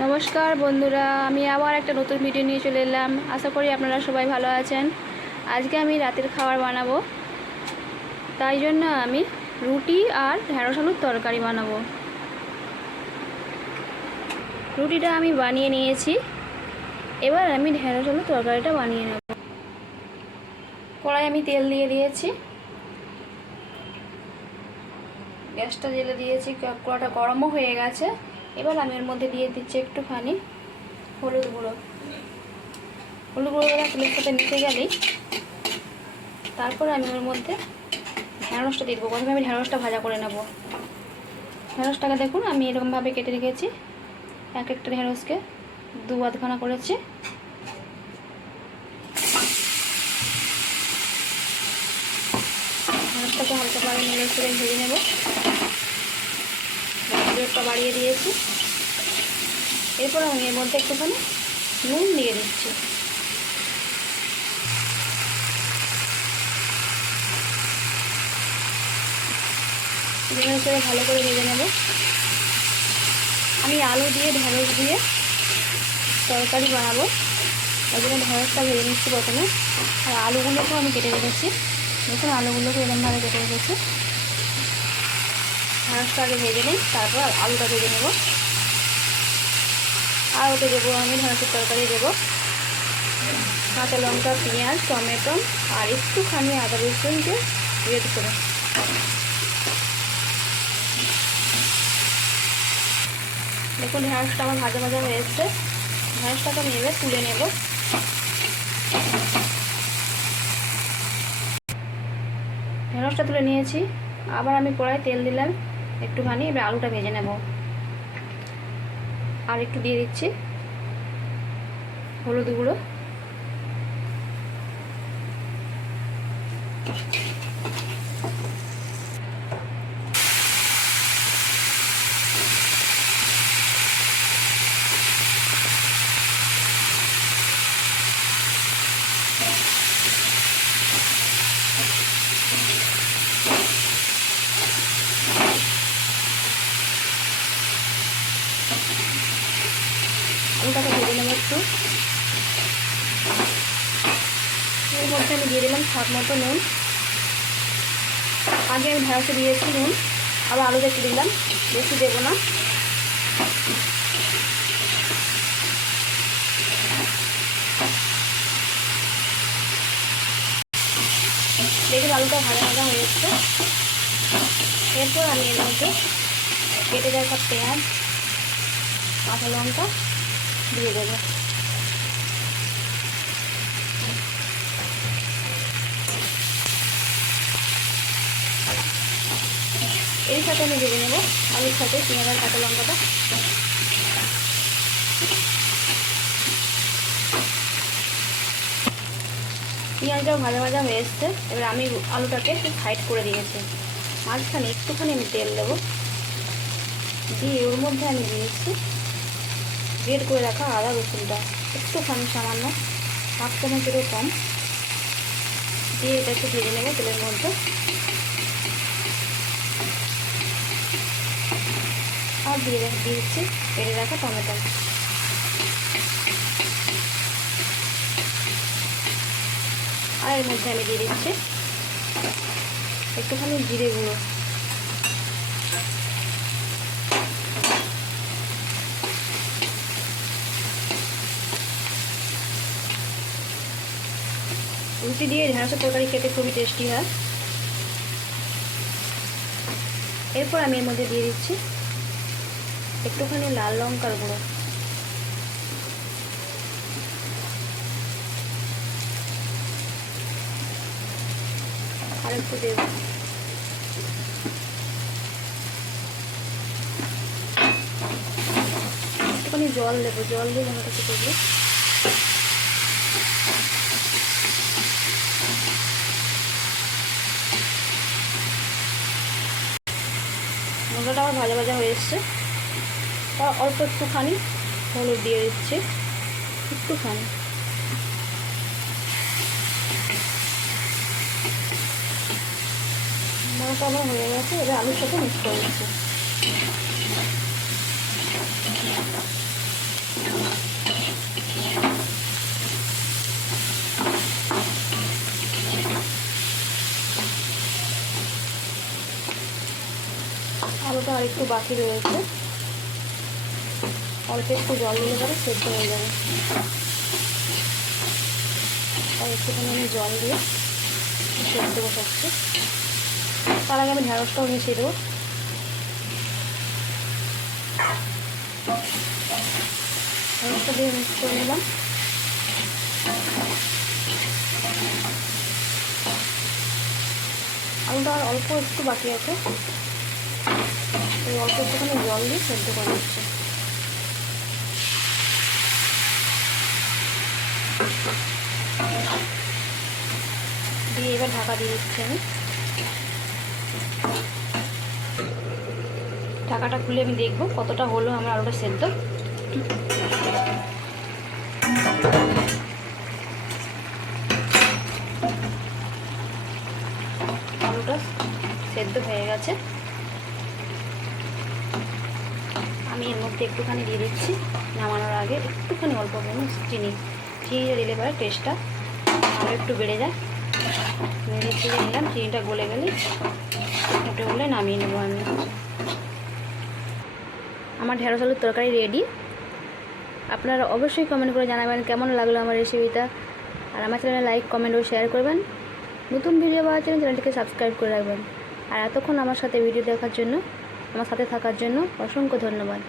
নমস্কার বন্ধুরা, আমি আবার একটা নতুন ভিডিও নিয়ে চলে এলাম। আশা করি আপনারা সবাই ভালো আছেন। আজকে আমি রাতের খাবার বানাবো, তাই জন্য আমি রুটি আর ঢেঁড়স আলুর তরকারি বানাবো। রুটিটা আমি বানিয়ে নিয়েছি, এবার আমি ঢেঁড়স আলুর তরকারিটা বানিয়ে নেব। কড়াই আমি তেল দিয়ে দিয়েছি, গ্যাসটা জ্বেলে দিয়েছি, কড়াটা গরমও হয়ে গেছে। এবার আমি এর মধ্যে দিয়ে দিচ্ছি একটুখানি হলুদ গুঁড়ো। হলুদ গুঁড়োটা তেলের সাথে মিশে গেলেই তারপরে আমি ওর মধ্যে ঢেঁড়সটা দিয়ে দেবো। প্রথমে আমি ঢেঁড়সটা ভাজা করে নেব। ঢেঁড়সটাকে দেখুন আমি এরকমভাবে কেটে রেখেছি, এক একটা ঢেঁড়সকে দু আধখানা করেছি। ঢেঁড়সটাকে হালকা করে নেড়ে চেড়ে ভেজে নেব। রেটটা বাড়িয়ে দিয়েছি। এরপর আমি এর মধ্যে একটুখানি নুন দিয়ে দিচ্ছি। নেড়ে চেড়ে ভালো করে ভেজে নেব। আমি আলু দিয়ে ঢেঁড়স দিয়ে তরকারি বানাবো, ওই জন্য ঢেঁড়সটা ভেজে নিচ্ছি প্রথমে। আর আলুগুলোকেও আমি কেটে রেখেছি, দেখুন আলুগুলোকে এরকমভাবে কেটে রেখেছি। ঢেঁড়সটা আগে ভেজে নিই, তারপর আলুটা ভেজে নেব। আর ওতে দেবো আমি ঢেঁড়সের তরকারি দেবো কাঁচা লঙ্কা, পেঁয়াজ, টমেটো আর একটুখানি আদা রসুনকে গ্রেট করে। দেখুন ঢেঁড়সটা আমার ভাজা ভাজা হয়ে এসছে। ঢেঁড়সটাকে আমি এবার তুলে নেব। ঢেঁড়সটা তুলে নিয়েছি, আবার আমি কড়াই তেল দিলাম একটুখানি। এবার আলুটা ভেজে নেব। আর একটু দিয়ে দিচ্ছি হলুদ গুঁড়ো। আলুটাকে ভেজে নেব একটু। এর মধ্যে আমি দিয়ে দিলাম স্বাদ মতো নুন। আগে আমি ঢেঁড়সে দিয়েছি নুন, আবার আলুটা একটু দিলাম, বেশি দেবো না। দেখুন আলুটা ভাজা ভাজা হয়ে যাচ্ছে। এরপর আমি এর মধ্যে কেটে রাখা পেঁয়াজ, কাঁচা লঙ্কা দিয়ে দেবো। এর সাথে আমি ভেজে নেব আলুর সাথে পেঁয়াজ আর কাঁচা লঙ্কাটা। পেঁয়াজটাও ভাজা ভাজা হয়ে এসছে। এবার আমি আলুটাকে একটু সাইড করে দিয়েছি। মাঝখানে একটুখানি আমি তেল দেবো, দিয়ে ওর মধ্যে আমি দিয়েছি গ্রেট করে রাখা আদা রসুনটা, একটুখানি সামান্য 1/2 চামচেরও কম দিয়ে এটা একটু ভেজে নেবো তেলের মধ্যে। আর দিয়ে দিচ্ছি কেটে রাখা টমেটো। আর এর মধ্যে আমি দিয়ে দিচ্ছি একটুখানি জিরে গুঁড়ো। রুটি দিয়ে ঢেঁড়সের তরকারি খেতে খুবই টেস্টি হয়। এরপর আমি এর মধ্যে দিয়ে দিচ্ছি একটুখানি লাল লঙ্কার গুঁড়ো। আর একটু দেব, একটুখানি জল দেবো, জল দিয়ে মশলাটাকে করবো। মশলাটা আমার ভাজা ভাজা হয়ে এসছে। তার অল্প একটুখানি হলুদ দিয়ে দিচ্ছি, একটুখানি। মশলাটা আমার হয়ে গেছে, এবার আলুর সাথে মিক্স করে দিচ্ছি। আর একটু বাকি রয়েছে, অল্প একটু জল দিলে পরে সেদ্ধ হয়ে যাবে। আর একটুখানি আমি জল দিয়ে সেদ্ধ বসাচ্ছি। তার আগে আমি ঢ্যাঁড়সটাও মিশিয়ে দেবো। ঢ্যাঁড়সটা দিয়ে মিক্স করে নিলাম। আলুটা আর অল্প একটু বাকি আছে, এই অল্প একটুখানি জল দিয়ে সেদ্ধ করে দিচ্ছি। দিয়ে এবার ঢাকা দিয়ে দিচ্ছি আমি। ঢাকাটা খুলে আমি দেখবো কতটা হলো আমার আলুটা সেদ্ধ। আলুটা সেদ্ধ হয়ে গেছে। আমি এর মধ্যে একটুখানি দিয়ে দিচ্ছি নামানোর আগে একটুখানি অল্প পরিমাণ চিনিটা দিলে পরে টেস্টটা আরও একটু বেড়ে যায়। চিনি নিলাম, চিনিটা গলে গেলে ফুটে গলে নামিয়ে নেবো আমি। আমার ঢেঁড়স আলুর তরকারি রেডি। আপনারা অবশ্যই কমেন্ট করে জানাবেন কেমন লাগলো আমার রেসিপিটা। আর আমার চ্যানেলে লাইক, কমেন্ট ও শেয়ার করবেন। নতুন ভিডিও পাওয়ার জন্য চ্যানেলটিকে সাবস্ক্রাইব করে রাখবেন। আর এতক্ষণ আমার সাথে ভিডিও দেখার জন্য, আমার সাথে থাকার জন্য অসংখ্য ধন্যবাদ।